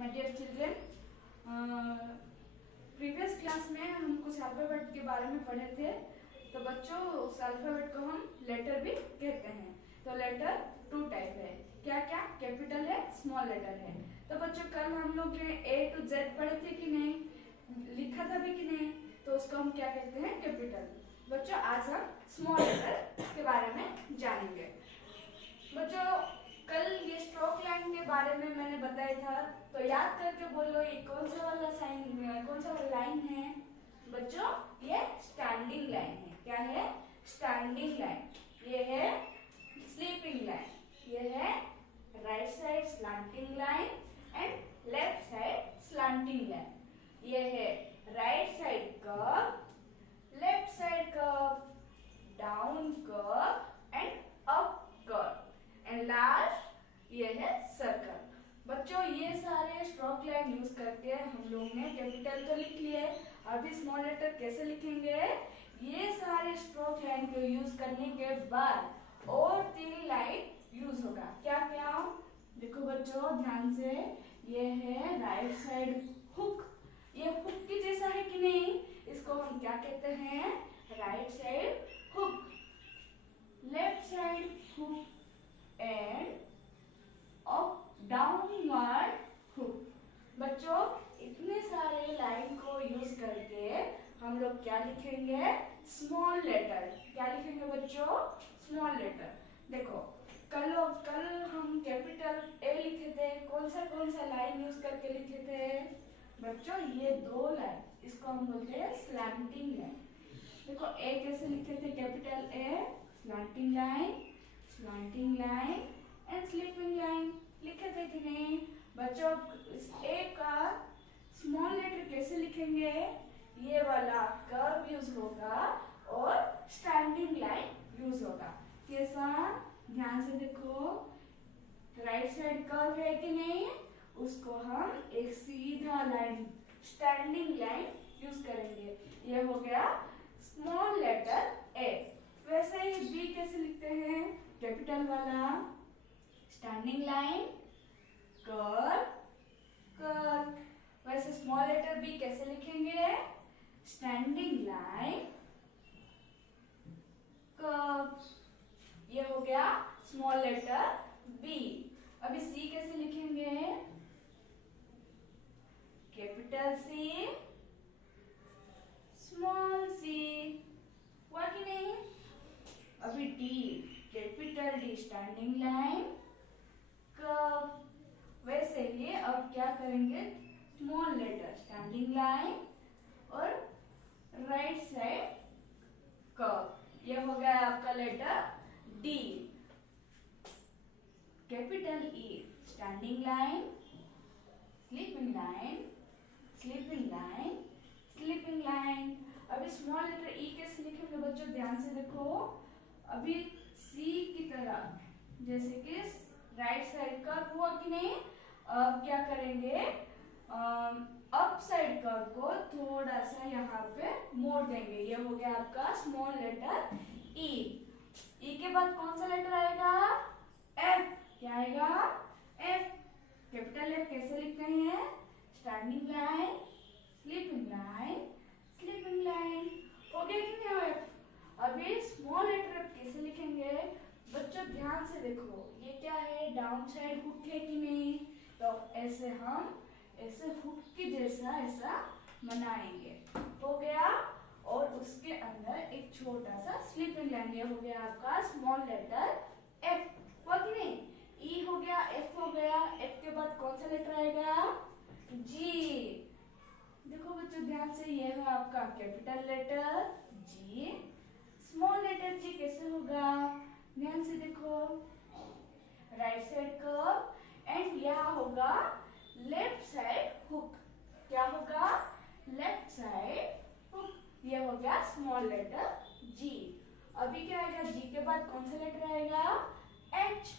My dear children, previous class में हम कुछ अल्फाबेट के बारे में पढ़े थे। तो बच्चों, उस अल्फाबेट को हम लेटर भी कहते हैं। तो लेटर 2 टाइप है। क्या क्या? कैपिटल है, स्मॉल लेटर है। तो बच्चों, कल हम लोग ने A to Z पढ़े थे कि नहीं, लिखा था भी कि नहीं? तो उसको हम क्या कहते हैं? कैपिटल। बच्चों, आज हम स्मॉल लेटर के बारे में जानेंगे। बच्चों, कल ये स्ट्रोक लाइन के बारे में मैंने बताया था, तो याद करके बोलो ये कौन सा वाला लाइन है? बच्चों, ये स्टैंडिंग लाइन है। क्या है? Standing line. ये है स्लीपिंग लाइन। ये है right side slanting line and left side slanting line. ये है right side curve, left side curve, down curve and up curve and last ये है सर्कल। बच्चों, ये सारे स्ट्रोक लाइन यूज करके हम लोग ने कैपिटल तो लिख लिए। अभी स्मॉल लेटर कैसे लिखेंगे? ये सारे स्ट्रोक लाइन को यूज करने के बाद और 3 लाइन यूज होगा। क्या क्या? देखो बच्चों, ध्यान से। ये है राइट साइड हुक। ये हुक की जैसा है कि नहीं? इसको हम क्या कहते हैं? Right side hook. Left side hook and up downward hook. बच्चों, इतने सारे लाइन को यूज करके हम लोग क्या लिखेंगे? Small letter. क्या लिखेंगे बच्चों? Small letter. देखो, कल हम कैपिटल ए लिखे थे। कौन सा लाइन यूज करके लिखे थे? बच्चों, ये 2 लाइन, इसको हम बोलते हैं स्लैंटिंग लाइन। देखो, ए कैसे लिखे थे? Capital A, slanting line and sleeping line लिखे थे कि नहीं? बच्चों, इस ए का स्मॉल लेटर कैसे लिखेंगे? ये वाला कर्व यूज होगा और स्टैंडिंग लाइन यूज होगा। कैसा? ध्यान से देखो, राइट साइड कर्व है कि नहीं? उसको हम एक सीधा लाइन, स्टैंडिंग लाइन यूज करेंगे। ये हो गया स्मॉल लेटर ए। वैसे ही बी कैसे लिखते हैं? कैपिटल वाला स्टैंडिंग लाइन, कर्व, कर्व। वैसे स्मॉल लेटर बी कैसे लिखेंगे? Standing line, curve. ये हो गया स्मॉल लेटर बी। अभी सी कैसे लिखेंगे? Capital C, small C. हुआ कि नहीं? अभी D, capital D, standing line, curve. वैसे ही अब क्या करेंगे? स्मॉल लेटर स्टैंडिंग लाइन और राइट साइड कर्व। ये हो गया आपका letter D. Capital E, standing line, sleeping line, sleeping line, sleeping line. अभी स्मॉल लेटर ई कैसे लिखेंगे बच्चों? ध्यान से देखो। अभी सी की तरह, जैसे कि राइट साइड कर्व हुआ कि नहीं? अब क्या करेंगे? अप साइड कर्व को थोड़ा सा यहाँ पे मोड़ देंगे। ये हो गया आपका स्मॉल लेटर ई। ई के बाद कौन सा लेटर आएगा? एफ। क्या आएगा? एफ। कैपिटल एफ कैसे लिखते हैं? Standing line, sleeping line, sleeping line. हो गया कि नहीं एफ? अभी स्मॉल लेटर एफ कैसे लिखेंगे? बच्चों, ध्यान से देखो, ये क्या है? डाउन साइड हुक है कि नहीं? तो ऐसे हम ऐसे हुक की जैसा ऐसा बनाएंगे। हो गया। और उसके अंदर एक छोटा सा स्लीपिंग लाइन। ये हो गया आपका स्मॉल लेटर एफ। हुआ कि नहीं? ई हो गया, एफ हो गया। एफ के बाद कौन सा लेटर आएगा? जी। देखो बच्चों, ध्यान से, ये है आपका कैपिटल लेटर जी। स्मॉल लेटर जी कैसे होगा? ध्यान से देखो, राइट साइड कर्व एंड यहाँ होगा लेफ्ट साइड हुक। क्या होगा? Left side hook. ये हो गया स्मॉल लेटर जी। अभी क्या आएगा? जी के बाद कौन सा लेटर आएगा? एच।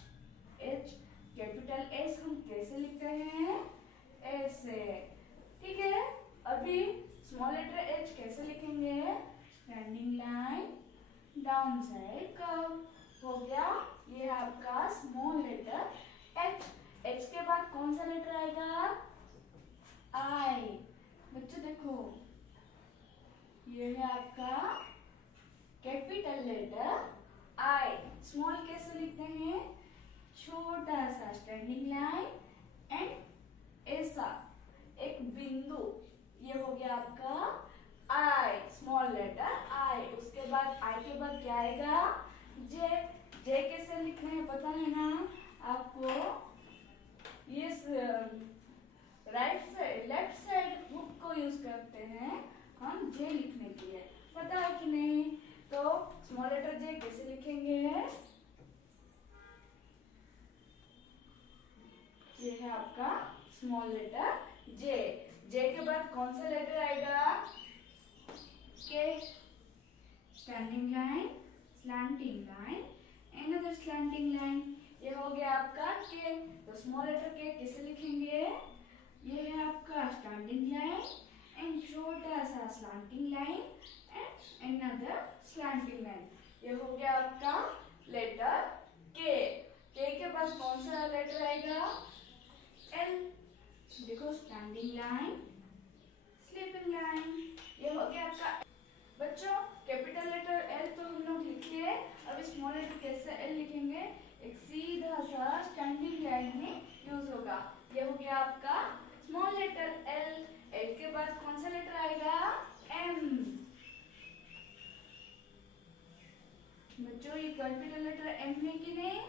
एच, कैपिटल एच हम कैसे लिखते हैं? ऐसे। ठीक है। अभी स्मॉल लेटर एच कैसे लिखेंगे? Standing line, down side curve. हो गया। ये है आपका स्मॉल लेटर एच। एच के बाद कौन सा लेटर आएगा? बच्चों देखो, ये है आपका कैपिटल लेटर आई। स्मॉल कैसे लिखते हैं? छोटा सा स्टैंडिंग लाइन एंड ऐसा एक बिंदु, ये हो गया आपका आई, स्मॉल लेटर आई। उसके बाद आई के बाद क्या आएगा? जे। जे कैसे लिखना है पता है ना आपको? ये right side left side hook को यूज करते हैं हम जे लिखने के लिए, पता है कि नहीं? तो स्मॉल लेटर जे कैसे लिखेंगे? ये है आपका स्मॉल लेटर जे। जे के बाद कौन सा लेटर आएगा? के। Standing line, slanting line, another slanting line, ये हो गया आपका के। तो स्मॉल लेटर के कैसे लिखेंगे? ये है आपका स्टैंडिंग लाइन एंड छोटा सा slanting line and another slanting line, ये हो गया आपका लेटर के। के बाद कौन सा लेटर आएगा? एल। देखो, स्टैंडिंग लाइन, स्लीपिंग लाइन, ये हो गया आपका। बच्चों कैपिटल लेटर एल तो हम लोग लिखे, अभी स्मॉल लेटर कैसे एल लिखेंगे? एक सीधा सा स्टैंडिंग लाइन में यूज होगा। ये हो गया आपका स्मॉल लेटर एल। एल के बाद कौन सा लेटर आएगा? एम। बच्चों ये कैपिटल लेटर एम है कि नहीं?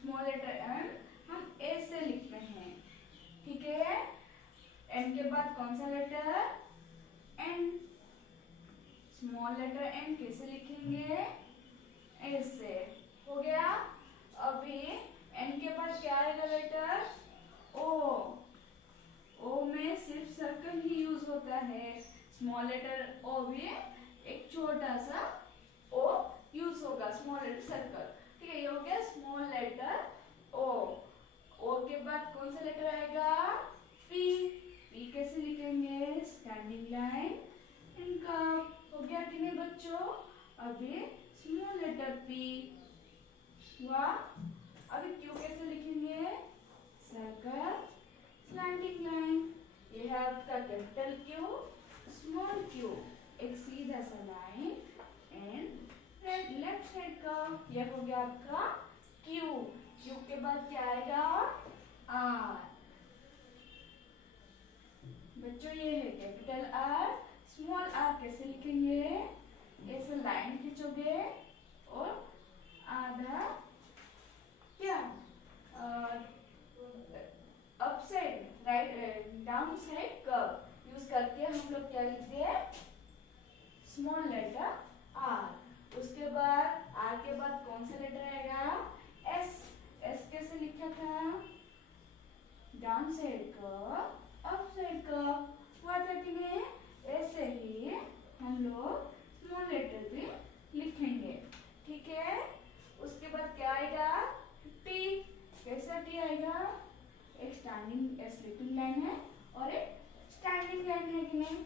स्मॉल लेटर एम हम ए से लिखते हैं, ठीक है? एम के बाद कौन सा letter? N. Small letter N कैसे लिखेंगे? ऐसे, हो गया। अभी एन के बाद क्या आएगा लेटर? ओ। ओ में सिर्फ सर्कल ही यूज होता है। स्मॉल लेटर ओ भी एक छोटा सा ओ यूज होगा, स्मॉल लेटर सर्कल, ठीक है? ये हो गया स्मॉल लेटर ओ। ओ के बाद कौन सा लेटर आएगा? पी। पी कैसे लिखेंगे? स्टैंडिंग लाइन इनका, हो गया कि नहीं बच्चों? अभी स्मॉल लेटर पी हुआ। अभी क्यू कैसे लिखेंगे? सर्कल, स्लैंटिंग लाइन, ये है आपका कैपिटल क्यू, स्मॉल क्यू, एक सीधा सा लाइन एंड लेफ्ट साइड का, ये हो गया आपका क्यू। क्यू के बाद क्या आएगा? आर। बच्चों ये है कैपिटल आर। स्मॉल आर कैसे लिखेंगे? ऐसे लाइन खींचोगे और आधा क्या up side right down side curve use करके हम लोग क्या लिखते हैं? Small letter R. उसके बाद आर के बाद कौन सा लेटर आएगा? एस। एस कैसे लिखा था? Down side curve, up side curve, हुआ था कि नहीं? ऐसे ही हम लोग स्मॉल लेटर भी लिखेंगे, ठीक है? उसके बाद क्या आएगा? टी। कैसा टी आएगा? एक स्टैंडिंग स्लीपिंग लाइन है और एक स्टैंडिंग लाइन है कि नहीं?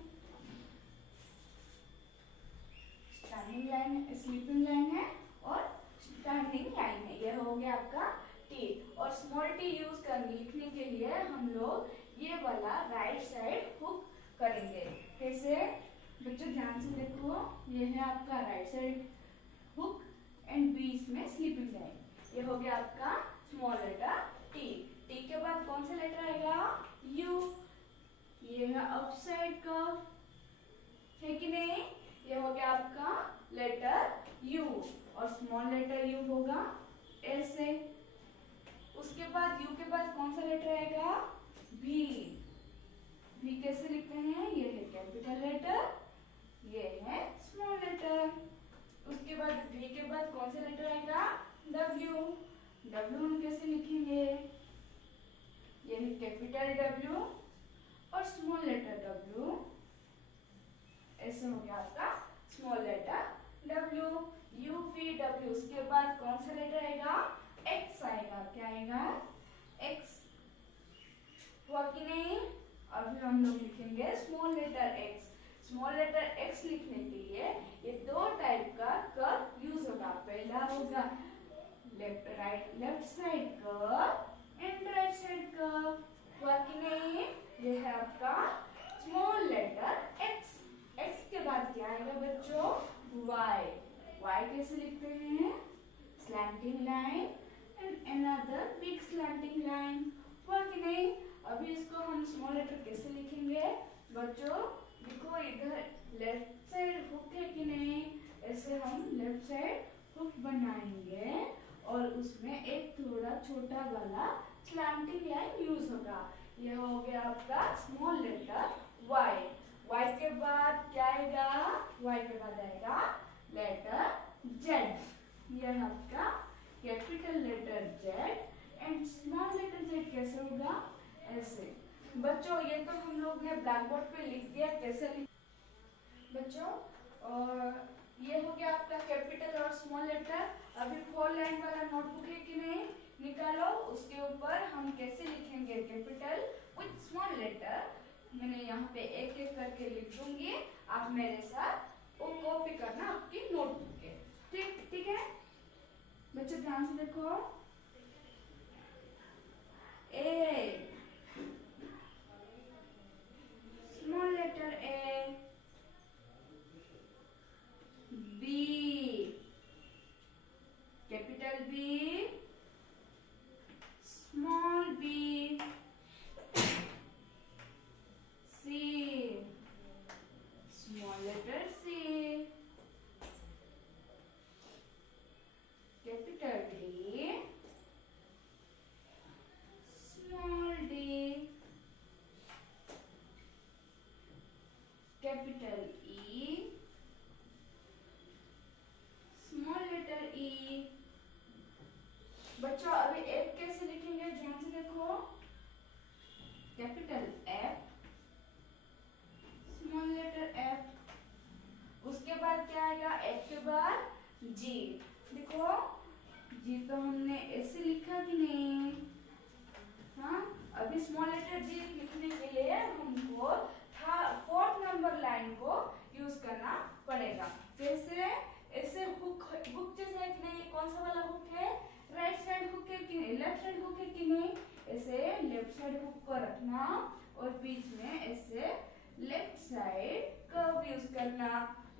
स्टैंडिंग लाइन, स्लीपिंग लाइन है और स्टैंडिंग लाइन है, यह हो गया आपका टी। और स्मॉल टी यूज कर लिखने के लिए हम लोग ये वाला राइट साइड हुक करेंगे। कैसे? बच्चों ध्यान से देखो, ये है आपका राइट साइड हुक एंड बीच में स्लीपिंग लाइन, ये हो गया आपका स्मॉल लेटर टी। टी के बाद कौन सा लेटर आएगा? यू। ये है अप साइड कर्व, है कि नहीं? ये हो गया आपका लेटर यू और स्मॉल लेटर यू होगा ऐसे। उसके बाद यू के बाद कौन सा लेटर आएगा? भी। भी कैसे लिखते हैं? ये है कैपिटल लेटर, ये है स्मॉल लेटर। उसके बाद भी के बाद कौन सा लेटर आएगा? डब्ल्यू। डब्ल्यू हम कैसे लिखेंगे? ये है कैपिटल डब्ल्यू और स्मॉल लेटर डब्ल्यू, ऐसे हो गया आपका small letter W. U V W. उसके बाद कौन सा लेटर आएगा? एक्स आएगा। क्या आएगा? एक्स। हुआ कि नहीं? अभी हम लोग लिखेंगे small letter X. Small letter X लिखने के लिए ये दो टाइप का कर्व यूज होगा। पहला होगा left side curve and right side curve. हुआ कि नहीं? ये है आपका small letter slanting line and another big slanting line. हुआ कि नहीं? अभी इसको हम स्मॉल लेटर कैसे लिखेंगे बच्चों? देखो इधर लेफ्ट साइड हुक है कि नहीं, ऐसे हम लेफ्ट साइड हुक बनाएंगे और उसमें एक थोड़ा छोटा वाला स्लैंटिंग लाइन यूज होगा। ये हो गया आपका स्मॉल लेटर Y। Y के बाद क्या आएगा? Y के बाद आएगा लेटर Z। यह आपका capital letter Z and small letter Z कैसे होगा? ऐसे। बच्चों ये तो हम लोग ने ब्लैक बोर्ड पे लिख दिया, कैसे लिख बच्चों? और ये हो गया आपका कैपिटल और स्मॉल लेटर। अभी 4 लाइन वाला नोटबुक है कि नहीं, निकालो, उसके ऊपर हम कैसे लिखेंगे कैपिटल विद स्मॉल लेटर। मैंने यहाँ पे एक एक करके लिख दूंगी, आप मेरे साथ वो कॉपी करना आपकी नोटबुक के। ठीक ठीक है बच्चों, ध्यान से देखो। A small letter A, B capital B, small B, C small letter C, capital D, small D, capital E, small letter E. बच्चों अभी एफ कैसे लिखेंगे, ध्यान से देखो। Capital F, small letter F. उसके बाद क्या आएगा? एफ के बाद जी। देखो जी तो हमने ऐसे लिखा कि नहीं? हाँ, अभी स्मॉल लेटर जी लिखने के लिए हमको 4th नंबर लाइन को यूज करना पड़ेगा। कैसे? ऐसे हुक हुक जैसा है कि नहीं? कौन सा वाला हुक है? राइट साइड हुक है कि नहीं? लेफ्ट साइड हुक है कि नहीं? ऐसे लेफ्ट साइड हुक को रखना और बीच में ऐसे लेफ्ट साइड कर्व यूज करना।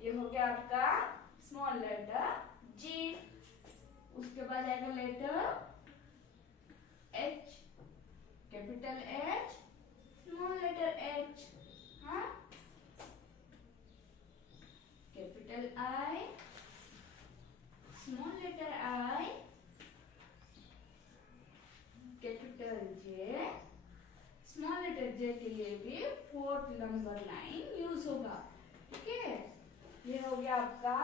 ये हो गया आपका स्मॉल लेटर जी। उसके बाद आएगा letter H, capital H, small letter H, हाँ, capital I, small letter I, capital J. Small letter J के लिए भी 4th नंबर लाइन यूज होगा। ठीक है, ये हो गया आपका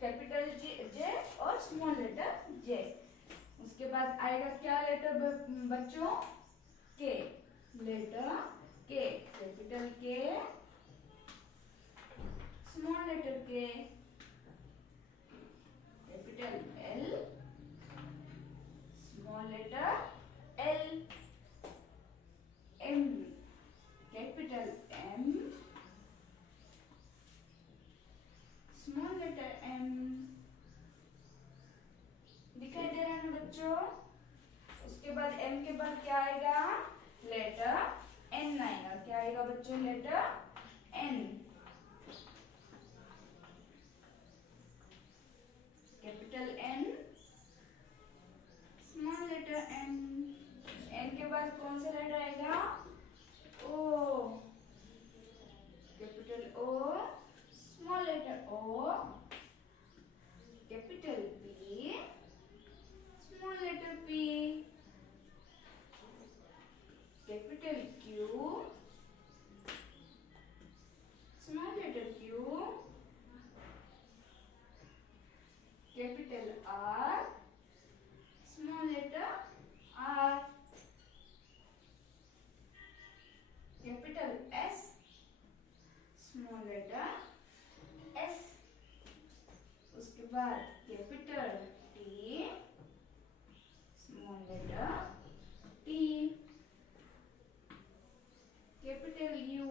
कैपिटल जे और स्मॉल लेटर जे। उसके बाद आएगा क्या लेटर बच्चों? के, letter K, capital K, small letter K, capital L, small letter L, M, capital M, small letter M. दिखाई दे रहा है ना बच्चों? उसके बाद एम के बाद क्या आएगा? लेटर एन आएगा। क्या आएगा बच्चों? Letter N, capital N, small letter N. N के बाद कौन सा लेटर आएगा? O, capital O, small letter O, capital P, small letter P, capital Q, small letter Q, capital R, small letter R, capital S, small letter S. उसके बाद capital T, small letter T, capital U,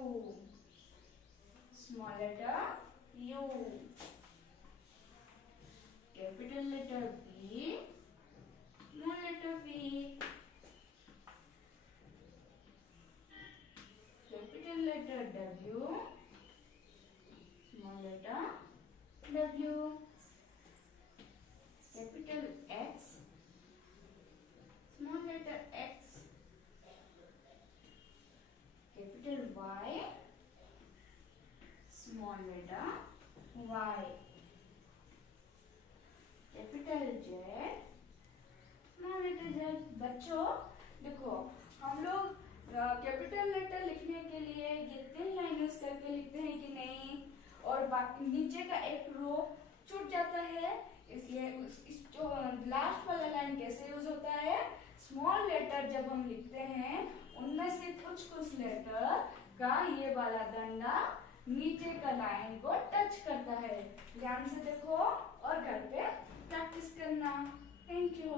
small letter U, capital letter V, small letter V, capital letter W, small letter W, capital capital X, small letter X, capital Y, small letter Y, capital Z, small letter Z। बच्चों देखो, हम लोग capital letter लिखने के लिए ये 3 line use करके लिखते हैं कि नहीं, और बाकी नीचे का एक रो छूट जाता है, इसलिए इस जो लास्ट वाला लाइन कैसे यूज होता है, स्मॉल लेटर जब हम लिखते हैं उनमें से कुछ लेटर का ये वाला डंडा नीचे का लाइन को टच करता है। ध्यान से देखो और घर पे प्रैक्टिस करना। Thank you.